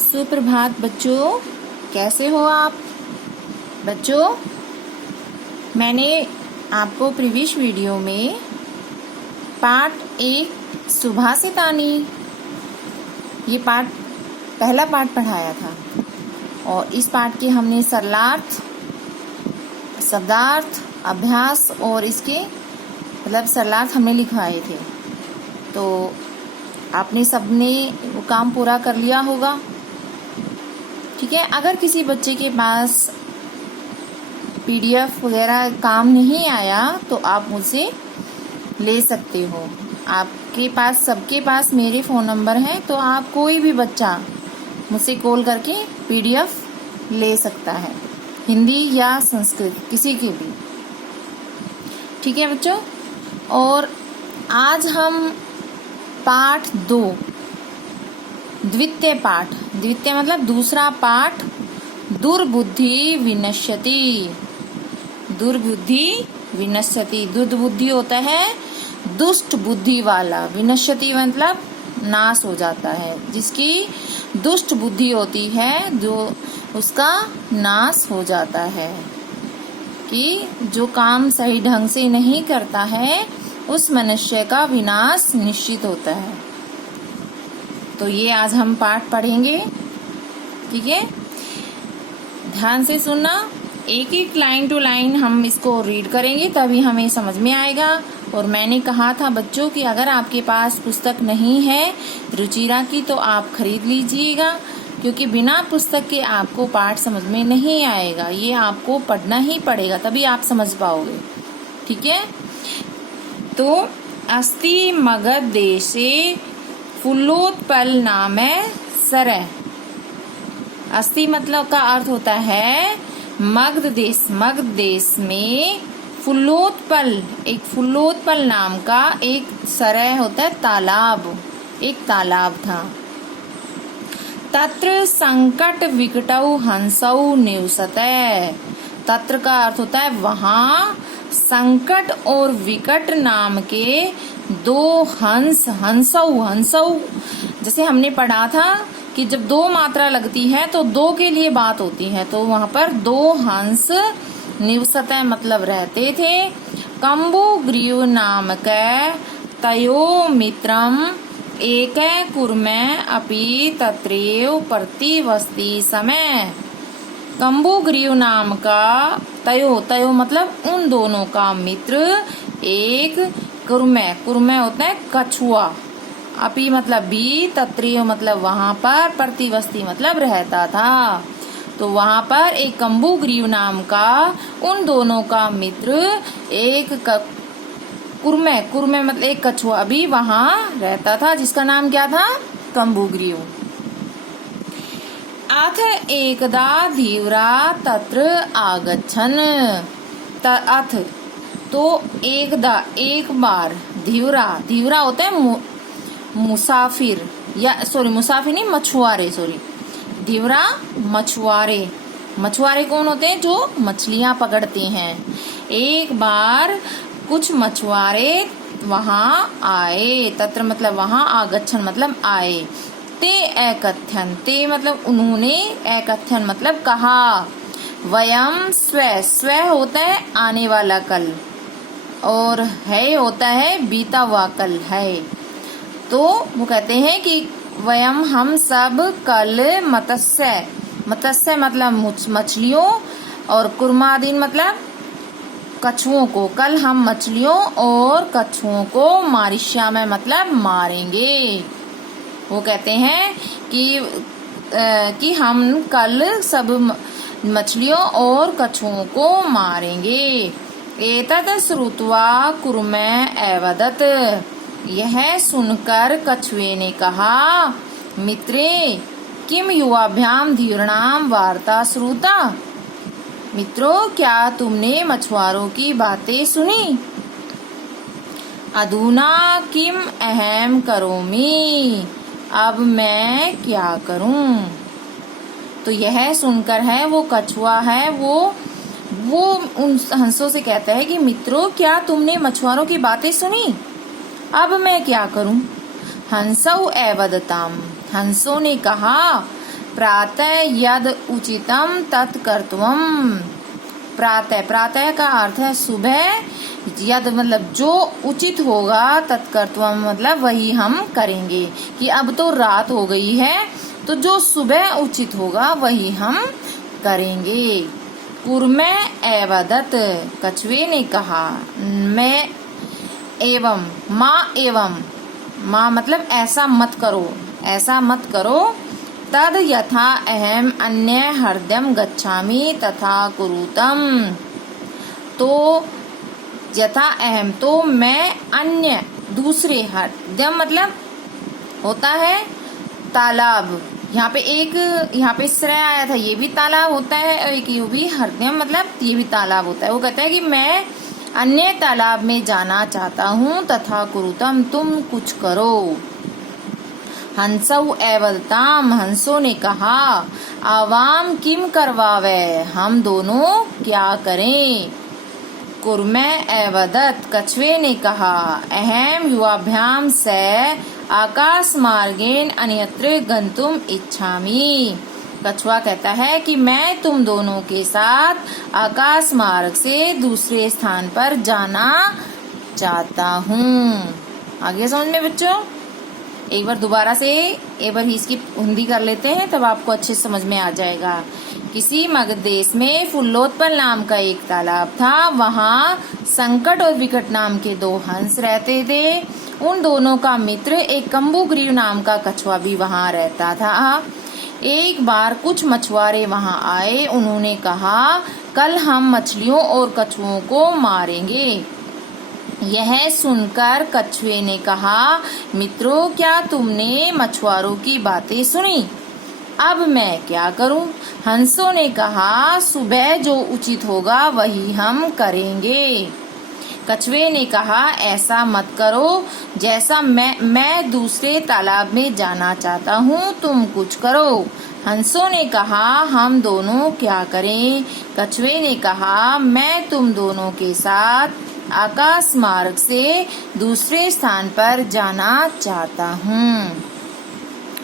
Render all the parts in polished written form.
सुप्रभात बच्चों, कैसे हो आप बच्चों। मैंने आपको प्रीवियस वीडियो में पार्ट 1 सुभाषितानी ये पहला पार्ट पढ़ाया था और इस पार्ट के हमने सरलार्थ, शब्दार्थ, अभ्यास और इसके सरलार्थ हमने लिखवाए थे। तो आपने सबने वो काम पूरा कर लिया होगा, ठीक है। अगर किसी बच्चे के पास PDF वगैरह काम नहीं आया तो आप मुझसे ले सकते हो। आपके पास सबके पास मेरे फ़ोन नंबर हैं, तो आप कोई भी बच्चा मुझसे कॉल करके PDF ले सकता है, हिंदी या संस्कृत किसी के भी, ठीक है बच्चों। और आज हम पाठ 2 द्वितीय पाठ, द्वितीय मतलब दूसरा पाठ, दुर्बुद्धि विनश्यति। दुर्बुद्धि विनश्यति, दुर्बुद्धि होता है दुष्ट बुद्धि वाला, विनश्यति मतलब नाश हो जाता है। जिसकी दुष्ट बुद्धि होती है जो उसका नाश हो जाता है, कि जो काम सही ढंग से नहीं करता है उस मनुष्य का विनाश निश्चित होता है। तो ये आज हम पाठ पढ़ेंगे, ठीक है। ध्यान से सुनना, एक एक लाइन टू लाइन हम इसको रीड करेंगे तभी हमें समझ में आएगा। और मैंने कहा था बच्चों कि अगर आपके पास पुस्तक नहीं है रुचिरा की तो आप खरीद लीजिएगा, क्योंकि बिना पुस्तक के आपको पाठ समझ में नहीं आएगा। ये आपको पढ़ना ही पड़ेगा तभी आप समझ पाओगे, ठीक है। तो अस्ति मगध देशे फुल्लोत्पल नामे सरह। अस्ति मतलब का अर्थ होता है मगध देश। मगध देश में फुल्लोत्पल, एक फुल्लोत्पल नाम का एक सरह होता है, तालाब, एक तालाब था। तत्र संकट विकटौ हंसौ निवसते। तत्र का अर्थ होता है वहां संकट और विकट नाम के 2 हंस, हंसौ जैसे हमने पढ़ा था कि जब 2 मात्रा लगती है तो 2 के लिए बात होती है, तो वहां पर 2 हंस निवसते मतलब रहते थे। कम्बुग्रीव नाम के तयो मित्रम एक कुर्मे अपि तत्रैव प्रतिवस्ति समय। कम्बुग्रीव नाम का तयो मतलब उन दोनों का मित्र, एक कुर्मे होता है कछुआ, अपि मतलब भी, तत्रैव मतलब वहां पर, प्रतिवस्ति मतलब रहता था। तो वहां पर एक कम्बुग्रीव नाम का उन दोनों का मित्र, एक कुर्मे मतलब एक कछुआ भी वहां रहता था, जिसका नाम क्या था, कम्बुग्रीव। अथ एकदा धीवरा तत्र आगच्छन्। अथ तो एकदा एक बार, धीवरा होता है मुसाफिर, या मुसाफिर नहीं, मछुआरे, धीवरा मछुआरे कौन होते हैं, जो मछलियां पकड़ते हैं। एक बार कुछ मछुआरे वहां आए, तत्र मतलब वहां, आगच्छन् मतलब आए। ते एकथ्यन, ते मतलब उन्होंने, एकथ्यन मतलब कहा। वयम स्व होता है आने वाला कल, और है होता है बीता हुआ कल है। तो वो कहते हैं कि वयम हम सब कल मत्स्य मतलब मछलियों, और कुर्मादीन मतलब कछुओं को, कल हम मछलियों और कछुओं को मारिष्या में मतलब मारेंगे। वो कहते हैं कि हम कल सब मछलियों और कछुओं को मारेंगे। एतत् श्रुत्वा कुर्मे एवदत्। यह सुनकर कछुए ने कहा, मित्रे किम युवाभ्याम धीर्णाम वार्ता श्रुता। मित्रों, क्या तुमने मछुआरों की बातें सुनी। अधुना किम अहम करोमि। अब मैं क्या करूं। तो यह सुनकर है वो कछुआ है, वो उन हंसों से कहता है कि मित्रों, क्या तुमने मछुआरों की बातें सुनी, अब मैं क्या करूं। हंसौ एवदताम, हंसों ने कहा, प्रातः यद उचितम तत्कर्तव्यम। प्रातः, प्रातः का अर्थ है सुबह, यद मतलब जो उचित होगा, तत्कर्तव्यम मतलब वही हम करेंगे। कि अब तो रात हो गई है तो जो सुबह उचित होगा वही हम करेंगे। कुर्मे एवदत, कछुए ने कहा। मैं एवं, माँ मतलब ऐसा मत करो, ऐसा मत करो। तद यथा अहम अन्य हृदयम गच्छामि तथा कुरुतम। तो यथा अहम तो मैं अन्य दूसरे, हृदयम मतलब होता है तालाब। यहाँ पे श्रेय आया था, ये भी तालाब होता है, और एक ये भी हृदयम मतलब ये भी तालाब होता है। वो कहता है कि मैं अन्य तालाब में जाना चाहता हूँ। तथा कुरुतम तुम कुछ करो। हंसौ एवदताम, हंसों ने कहा। आवाम किम करवावे, हम दोनों क्या करें। कुर्मे एवदत, कछुए ने कहा। अहम युवाभ्याम से आकाश मार्गेन अन्यत्र गंतुम इच्छामि। कछुआ कहता है कि मैं तुम दोनों के साथ आकाश मार्ग से दूसरे स्थान पर जाना चाहता हूँ। आगे समझ में बच्चों? एक बार दोबारा से एक बार इसकी हिंदी कर लेते हैं, तब आपको अच्छे समझ में आ जाएगा। किसी मगध देश में फुल्लोत्पल नाम का एक तालाब था। वहाँ संकट और विकट नाम के दो हंस रहते थे। उन दोनों का मित्र एक कम्बुग्रीव नाम का कछुआ भी वहाँ रहता था। एक बार कुछ मछुआरे वहाँ आए। उन्होंने कहा, कल हम मछलियों और कछुओं को मारेंगे। यह सुनकर कछुए ने कहा, मित्रों क्या तुमने मछुआरों की बातें सुनी? अब मैं क्या करूं? हंसों ने कहा, सुबह जो उचित होगा वही हम करेंगे। कछुए ने कहा, ऐसा मत करो, जैसा मैं दूसरे तालाब में जाना चाहता हूँ, तुम कुछ करो। हंसों ने कहा, हम दोनों क्या करें? कछुए ने कहा, मैं तुम दोनों के साथ आकाश मार्ग से दूसरे स्थान पर जाना चाहता हूँ।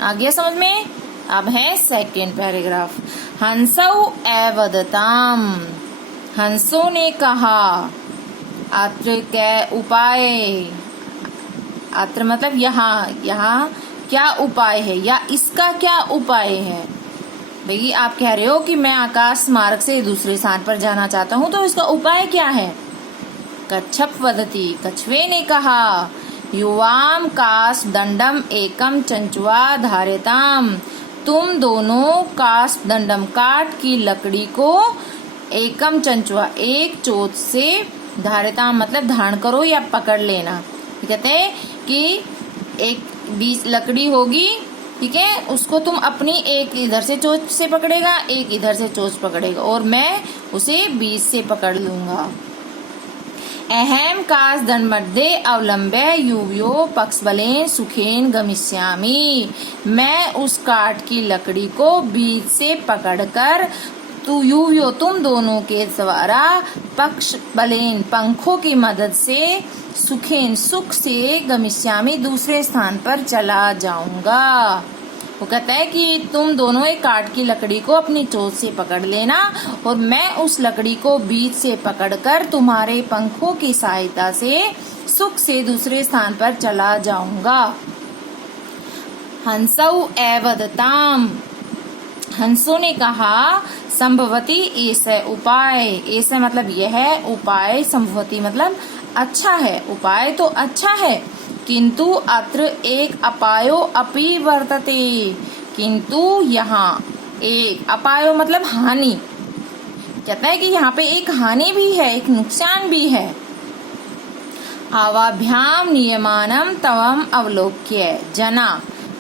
आ गया समझ में? अब है सेकेंड पैराग्राफ। हंसौ एवदताम, हंसों ने कहा। अत्र कै उपाय, अत्र मतलब यहाँ क्या उपाय है या इसका क्या उपाय है। भाई आप कह रहे हो कि मैं आकाश मार्ग से दूसरे स्थान पर जाना चाहता हूँ, तो इसका उपाय क्या है? कच्छप वदति, कछुए ने कहा। युवाम काश दंडम एकम चंचुआ धार्यताम, तुम दोनों काश दंडम काट की लकड़ी को एकम चंचुआ एक चोट से धार्यताम मतलब धारण करो या पकड़ लेना। कहते हैं कि एक बीच लकड़ी होगी, ठीक है, उसको तुम अपनी एक इधर से चोंच से पकड़ेगा, एक इधर से चोंच पकड़ेगा, और मैं उसे बीच से पकड़ लूंगा। अहम काश दंडमध्ये अवलंबे युवयो पक्षबलेन सुखेन गमिष्यामि, मैं उस काठ की लकड़ी को बीच से पकड़कर युवयो तुम दोनों के द्वारा पक्ष बलेन पंखों की मदद से सुखेन सुख से गमिष्यामि दूसरे स्थान पर चला जाऊंगा। वो कहता है कि तुम दोनों एक काठ की लकड़ी को अपनी चोंच से पकड़ लेना, और मैं उस लकड़ी को बीच से पकड़कर तुम्हारे पंखों की सहायता से सुख से दूसरे स्थान पर चला जाऊंगा। हंसौ एवदताम, हंसों ने कहा। संभवती ऐसे उपाय, ऐसे मतलब यह उपाय, संभवती मतलब अच्छा है, उपाय तो अच्छा है। किंतु अत्र एक अपायो अपि वर्तते, किंतु यहाँ एक अपायो मतलब हानि, कहता है कि यहाँ पे एक हानि भी है, एक नुकसान भी है। आवाभ्याम नियमानम तवम अवलोक्य जना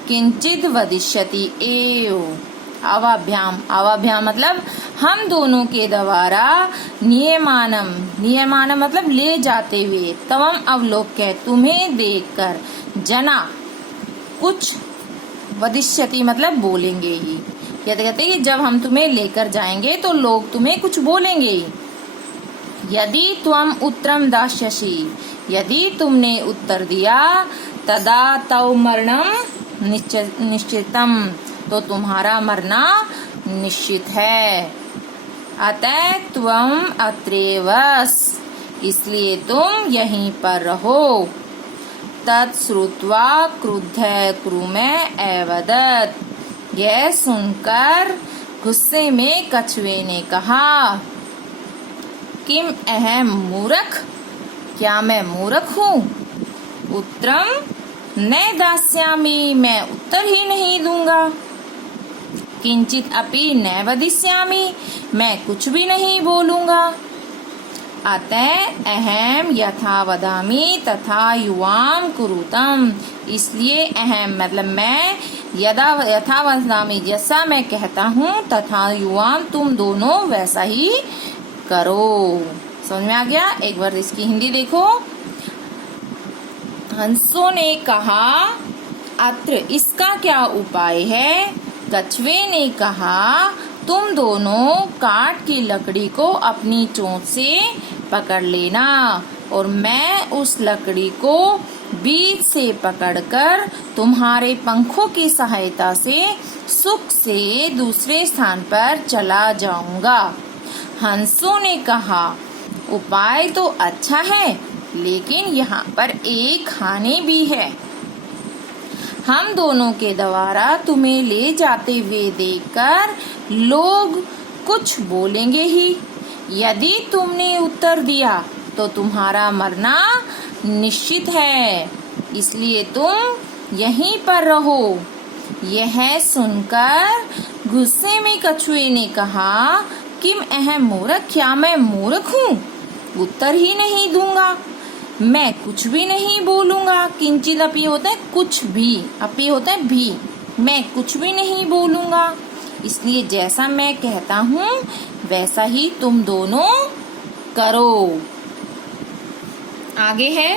किंचित वदिष्यति एव। आवाभ्याम, आवाभ्याम मतलब हम दोनों के द्वारा नियमानम, नियमानम मतलब ले जाते हुए, तवम अवलोक्य तुम्हें देखकर, जना कुछ, वदिष्यति मतलब बोलेंगे ही। कहते कि जब हम तुम्हें लेकर जाएंगे तो लोग तुम्हें कुछ बोलेंगे। यदि त्वम उत्तरम दास्यसि, यदि तुमने उत्तर दिया, तदा तव मरणम निश्चितम, तो तुम्हारा मरना निश्चित है। अतः त्वम अत्रेवस, इसलिए तुम यहीं पर रहो। तत्श्रुत्वा क्रुद्धः कुरुमः अवदत्, यह सुनकर गुस्से में कछुए ने कहा, किम अहम मूर्ख, क्या मैं मूर्ख हूँ? उत्तरम न दास्यामि, मैं उत्तर ही नहीं दूंगा। किंचित अपि न वदिष्यामि, मैं कुछ भी नहीं बोलूंगा। अतः अहम यथा वदामि तथा युवाम कुरुतम, इसलिए अहम मतलब मैं, यथा वदामि जैसा मैं कहता हूँ, तथा युवाम तुम दोनों वैसा ही करो। समझ में आ गया? एक बार इसकी हिंदी देखो। हंसों ने कहा, अत्र इसका क्या उपाय है? कछुए ने कहा, तुम दोनों काठ की लकड़ी को अपनी चोंच से पकड़ लेना और मैं उस लकड़ी को बीच से पकड़कर तुम्हारे पंखों की सहायता से सुख से दूसरे स्थान पर चला जाऊंगा। हंसों ने कहा, उपाय तो अच्छा है, लेकिन यहाँ पर एक हानि भी है। हम दोनों के द्वारा तुम्हें ले जाते हुए देखकर लोग कुछ बोलेंगे ही। यदि तुमने उत्तर दिया तो तुम्हारा मरना निश्चित है, इसलिए तुम यहीं पर रहो। यह सुनकर गुस्से में कछुए ने कहा, किम अहम मूर्ख, क्या मैं मूर्ख हूँ? उत्तर ही नहीं दूंगा, मैं कुछ भी नहीं बोलूंगा। किंचित अपि होता है कुछ भी, अपि होता है भी, मैं कुछ भी नहीं बोलूंगा। इसलिए जैसा मैं कहता हूँ वैसा ही तुम दोनों करो। आगे है,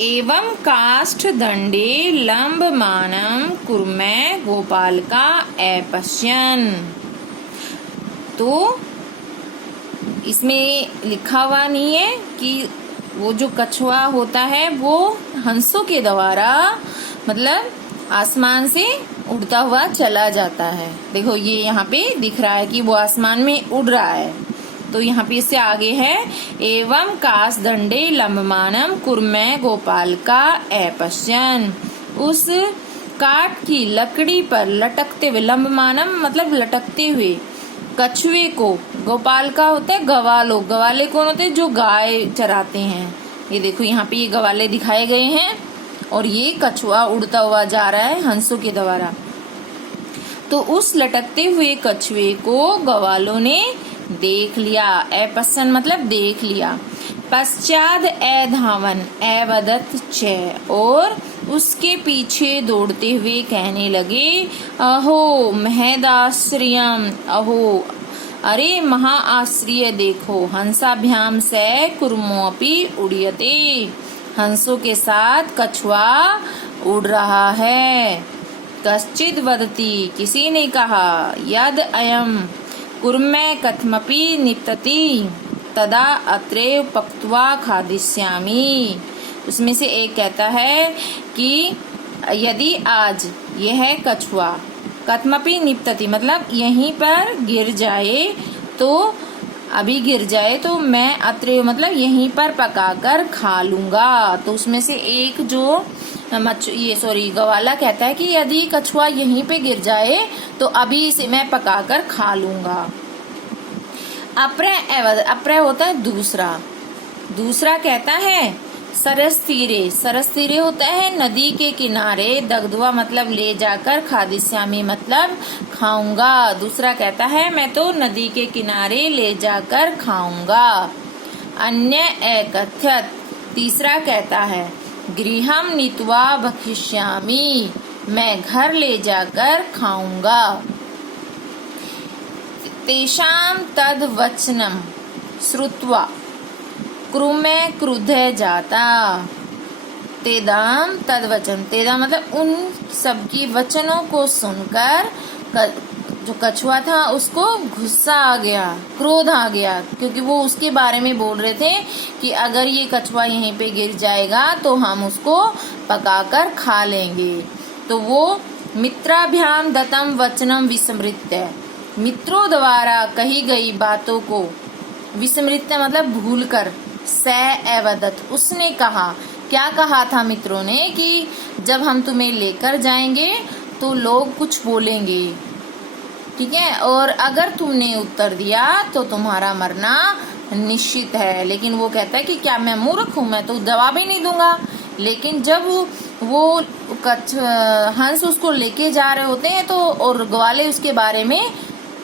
एवं काष्ठ दंडे लंबमानं कुर्मः गोपालका अपश्यन्। तो इसमें लिखा हुआ नहीं है कि वो जो कछुआ होता है वो हंसों के द्वारा मतलब आसमान से उड़ता हुआ चला जाता है। देखो ये यहाँ पे दिख रहा है कि वो आसमान में उड़ रहा है। तो यहाँ पे इससे आगे है, एवं काष्ठदंडे लंबमानं कुर्मः गोपालका अपश्यन्। उस काठ की लकड़ी पर लटकते हुए, लंबमानं मतलब लटकते हुए, कछुए को, गोपालका होता है गवालो, गवाले कौन होते हैं? जो गाय चराते हैं। ये देखो यहाँ पे ये गवाले दिखाए गए हैं और ये कछुआ उड़ता हुआ जा रहा है हंसों के द्वारा। तो उस लटकते हुए कछुए को गवालों ने देख लिया। अपश्यन् मतलब देख लिया। पश्चाद अधावन अवदत् च, और उसके पीछे दौड़ते हुए कहने लगे, अहो महदाश्रियम, अहो अरे महाआश्रिय देखो, हंसाभ्याम से कुर्मोऽपि उड्यते, हंसों के साथ कछुआ उड़ रहा है। कश्चित् वदति, किसी ने कहा, यद अयम कुर्मः कथमपि निपतति तदा अत्रैव पक्त्वा खादिष्यामि। उसमें से एक कहता है कि यदि आज यह कछुआ कथमपि निपतति मतलब यहीं पर गिर जाए, तो अभी गिर जाए तो मैं अत्रैव मतलब यहीं पर पकाकर खा लूंगा। तो उसमें से एक जो गवाला कहता है कि यदि कछुआ यहीं पे गिर जाए तो अभी इसे मैं पकाकर खा लूंगा। अप्रय होता है दूसरा। दूसरा कहता है सरस तीरे, सरस तीरे होता है नदी के किनारे, दग्धवा मतलब ले जाकर, खादिष्यामि मतलब खाऊंगा। दूसरा कहता है मैं तो नदी के किनारे ले जाकर खाऊंगा। अन्य एकथ्यत, तीसरा कहता है गृहं नीत्वा भक्षिष्यामि, मैं घर ले जाकर खाऊंगा। तेषां तद वचनम श्रुत्वा क्रुमः क्रुद्धः जाता। तेदाम तद वचन, तेदा मतलब उन सबकी वचनों को सुनकर जो कछुआ था उसको गुस्सा आ गया, क्रोध आ गया, क्योंकि वो उसके बारे में बोल रहे थे कि अगर ये कछुआ यहीं पे गिर जाएगा तो हम उसको पकाकर खा लेंगे। तो वो मित्राभ्याम दत्तम वचनम विस्मृत्य, मित्रों द्वारा कही गई बातों को, विस्मृत्य मतलब भूलकर, स अवदत उसने कहा, क्या कहा था मित्रों ने कि जब हम तुम्हें लेकर जाएंगे तो लोग कुछ बोलेंगे, ठीक है, और अगर तुमने उत्तर दिया तो तुम्हारा मरना निश्चित है। लेकिन वो कहता है कि क्या मैं मूर्ख हूँ, मैं तो जवाब ही नहीं दूंगा। लेकिन जब वो हंस उसको लेके जा रहे होते हैं तो और ग्वाले उसके बारे में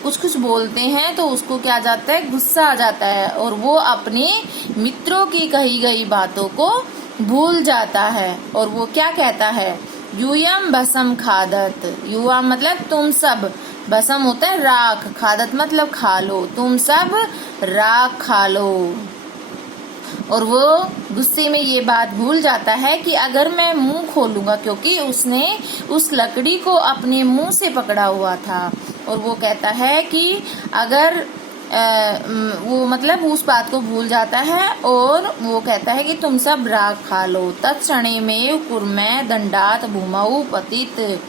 कुछ बोलते हैं तो उसको क्या आ जाता है, गुस्सा आ जाता है और वो अपने मित्रों की कही गई बातों को भूल जाता है। और वो क्या कहता है, यूयम भसम खादत, युवा मतलब तुम सब, भसम होता है राख, खादत मतलब खा लो, तुम सब राख खा लो। और वो गुस्से में ये बात भूल जाता है कि अगर मैं मुंह खोलूंगा, क्योंकि उसने उस लकड़ी को अपने मुंह से पकड़ा हुआ था, और वो कहता है कि अगर वो मतलब उस बात को भूल जाता है और वो कहता है कि तुम सब राख खा लो। तत्क्षणे में कुर्मै दंडात भूमौ पतित,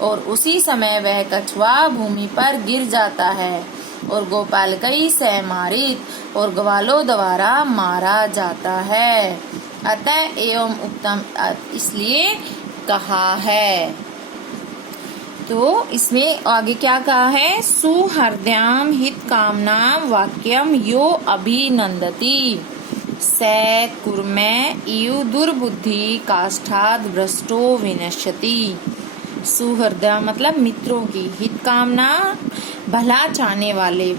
और उसी समय वह कछुआ भूमि पर गिर जाता है और गोपाल कई से मारित, और ग्वालों द्वारा मारा जाता है। अतः एवं उत्तम, इसलिए कहा है। तो इसमें आगे क्या कहा है, सुहृदयाम हित कामनाम वाक्यम यो अभिनंदति स कुर्मै इव दुर्बुद्धि काष्ठाद भ्रष्टो विनश्यति। सुहृदय मतलब मित्रों की, हित कामना भला चाहने वाले,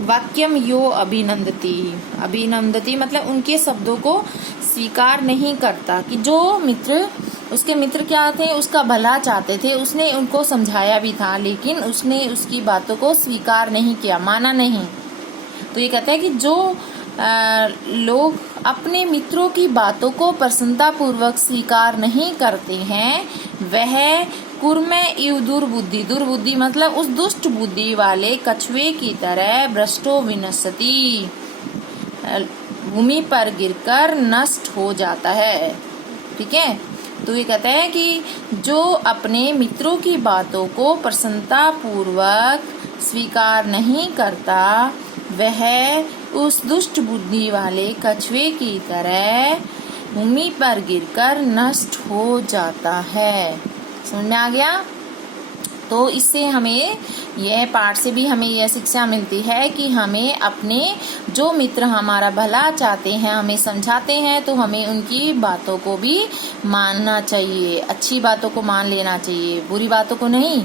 वाक्यम यो अभिनंदति, अभिनंदति मतलब उनके शब्दों को स्वीकार नहीं करता, कि जो मित्र उसके मित्र क्या थे, उसका भला चाहते थे, उसने उनको समझाया भी था लेकिन उसने उसकी बातों को स्वीकार नहीं किया, माना नहीं। तो ये कहता है कि जो लोग अपने मित्रों की बातों को प्रसन्नता पूर्वक स्वीकार नहीं करते हैं, वह कुर्मै इव दुर्बुद्धि, दुर्बुद्धि मतलब उस दुष्ट बुद्धि वाले कछुए की तरह भ्रष्टो विनश्यति, भूमि पर गिरकर नष्ट हो जाता है। ठीक है, तो ये कहता है कि जो अपने मित्रों की बातों को प्रसन्नता पूर्वक स्वीकार नहीं करता, वह उस दुष्ट बुद्धि वाले कछुए की तरह भूमि पर गिरकर नष्ट हो जाता है। समझ में आ गया? तो इससे हमें यह पाठ से भी हमें यह शिक्षा मिलती है कि हमें अपने जो मित्र हमारा भला चाहते हैं, हमें समझाते हैं, तो हमें उनकी बातों को भी मानना चाहिए, अच्छी बातों को मान लेना चाहिए, बुरी बातों को नहीं।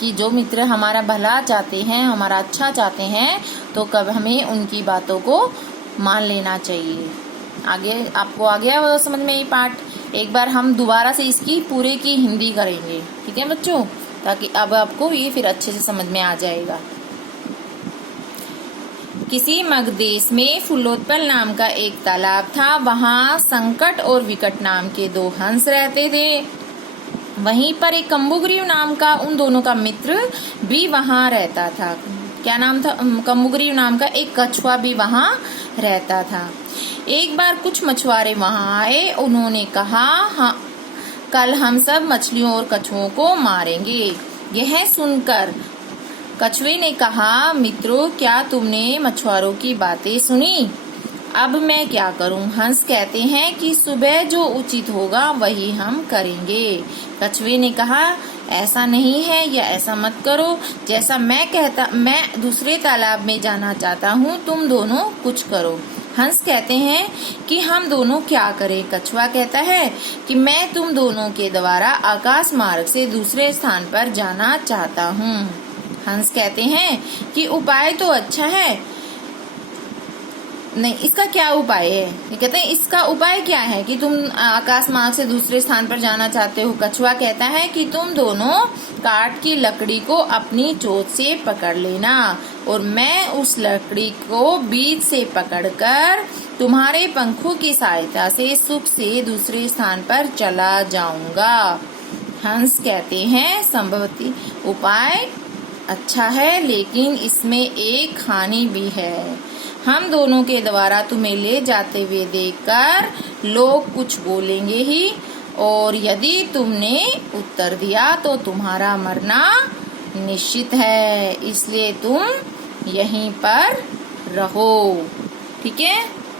कि जो मित्र हमारा भला चाहते हैं, हमारा अच्छा चाहते हैं, तो कब हमें उनकी बातों को मान लेना चाहिए। आगे आपको आ गया वो समझ में ये पाठ? एक बार हम दोबारा से इसकी पूरे की हिंदी करेंगे, ठीक है बच्चों, ताकि अब आपको ये फिर अच्छे से समझ में आ जाएगा। किसी मग देश में फूलोत्पल नाम का एक तालाब था। वहाँ संकट और विकट नाम के दो हंस रहते थे। वहीं पर एक कम्बुग्रीव नाम का उन दोनों का मित्र भी वहाँ रहता था। क्या नाम था? कम्बुग्रीव नाम का एक कछुआ भी वहाँ रहता था। एक बार कुछ मछुआरे वहाँ आए। उन्होंने कहा, हाँ, कल हम सब मछलियों और कछुओं को मारेंगे। यह सुनकर कछुए ने कहा, मित्रों, क्या तुमने मछुआरों की बातें सुनी? अब मैं क्या करूं? हंस कहते हैं कि सुबह जो उचित होगा वही हम करेंगे। कछुए ने कहा, ऐसा नहीं है, या ऐसा मत करो। जैसा मैं कहता, मैं दूसरे तालाब में जाना चाहता हूँ, तुम दोनों कुछ करो। हंस कहते हैं कि हम दोनों क्या करें? कछुआ कहता है कि मैं तुम दोनों के द्वारा आकाश मार्ग से दूसरे स्थान पर जाना चाहता हूँ। हंस कहते हैं कि उपाय तो अच्छा है, नहीं, इसका क्या उपाय है? ये कहते हैं इसका उपाय क्या है कि तुम आकाश मार्ग से दूसरे स्थान पर जाना चाहते हो। कछुआ कहता है कि तुम दोनों काठ की लकड़ी को अपनी चोंच से पकड़ लेना और मैं उस लकड़ी को बीच से पकड़कर तुम्हारे पंखों की सहायता से सुख से दूसरे स्थान पर चला जाऊंगा। हंस कहते हैं, संभवतः उपाय अच्छा है, लेकिन इसमें एक हानि भी है। हम दोनों के द्वारा तुम्हें ले जाते हुए देखकर लोग कुछ बोलेंगे ही, और यदि तुमने उत्तर दिया तो तुम्हारा मरना निश्चित है, इसलिए तुम यहीं पर रहो। ठीक है।